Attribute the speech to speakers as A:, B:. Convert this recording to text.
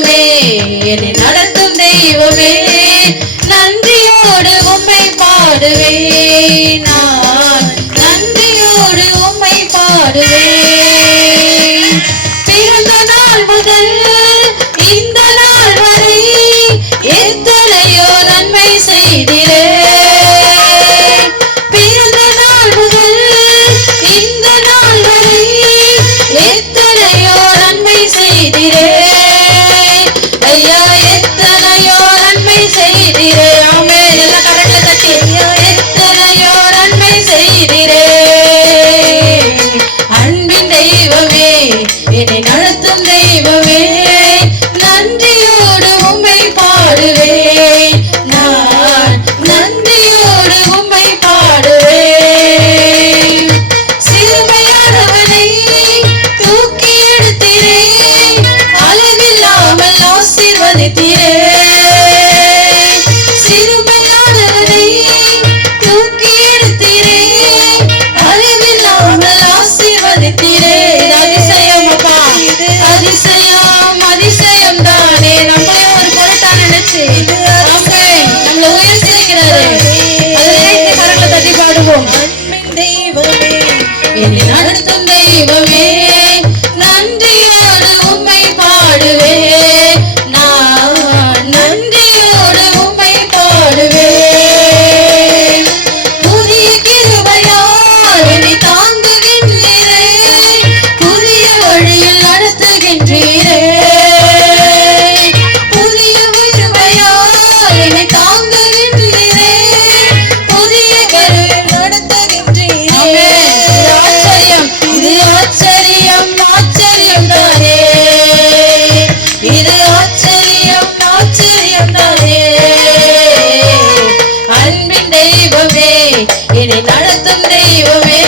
A: தெய்வமே என்னை நடத்தும் தெய்வமே நன்றியோடு உண்மை பாடுவேன். என்னை நடத்தும் தெய்வமே the day of it.